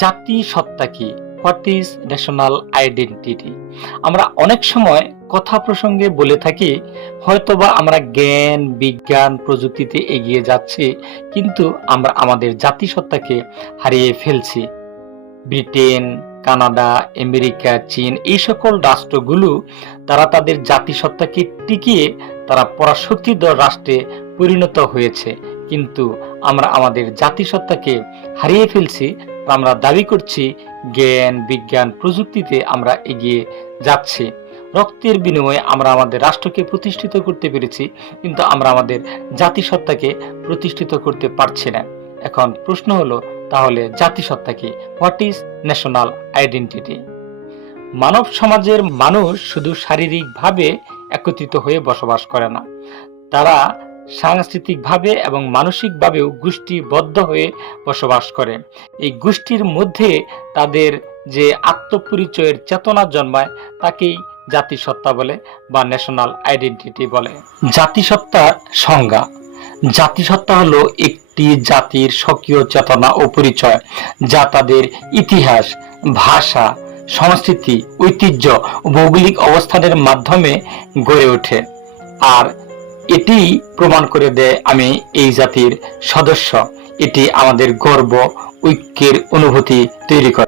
জাতি সত্তা কি? হোয়াট ইজ ন্যাশনাল আইডেন্টিটি আমরা অনেক সময় কথা প্রসঙ্গে বলে থাকি, হয়তোবা আমরা জ্ঞান, বিজ্ঞান প্রযুক্তিতে এগিয়ে যাচ্ছি, কিন্তু আমরা আমাদের জাতিসত্তাকে হারিয়ে ফেলছি। ব্রিটেন, কানাডা, আমেরিকা, চীন এই সকল রাষ্ট্রগুলো, তারা তাদের জাতিসত্তাকে টিকিয়ে তারা পরাশক্তিধর রাষ্ট্রে পরিণত হয়েছে। কিন্তু আমরা আমাদের জাতিসত্তাকে হারিয়ে ফেলছি আমরা দাবি করছি জ্ঞান, বিজ্ঞান প্রযুক্তিতে আমরা এগিয়ে যাচ্ছি। রক্তের বিনিময়ে আমরা আমাদের রাষ্ট্রকে প্রতিষ্ঠিত করতে পেরেছি, কিন্তু আমরা আমাদের জাতিসত্তাকে প্রতিষ্ঠিত করতে পারছি না। এখন প্রশ্ন হলো, তাহলে জাতিসত্তা কি হোয়াট ইজ ন্যাশনাল আইডেন্টিটি মানব সমাজের মানুষ শুধু শারীরিকভাবে একত্রিত হয়ে বসবাস করে না, তারা সাংস্কৃতিকভাবে এবং মানসিকভাবেও গোষ্ঠীবদ্ধ হয়ে বসবাস করে। এই গোষ্ঠীর মধ্যে তাদের যে আত্মপরিচয়ের চেতনা জন্মায়, তাকেই জাতিসত্তা বলে বা ন্যাশনাল আইডেন্টিটি বলে। জাতিসত্তার সংজ্ঞা। জাতিসত্তা হলো একটি জাতির স্বকীয় চেতনা ও পরিচয়, যা তাদের ইতিহাস, ভাষা, সংস্কৃতি, ঐতিহ্য ভৌগোলিক অবস্থানের মাধ্যমে গড়ে ওঠে। আর এটি প্রমাণ করে দেয় আমি এই জাতির সদস্য। এটি আমাদের গর্ব, ঐক্যের অনুভূতি তৈরি করে।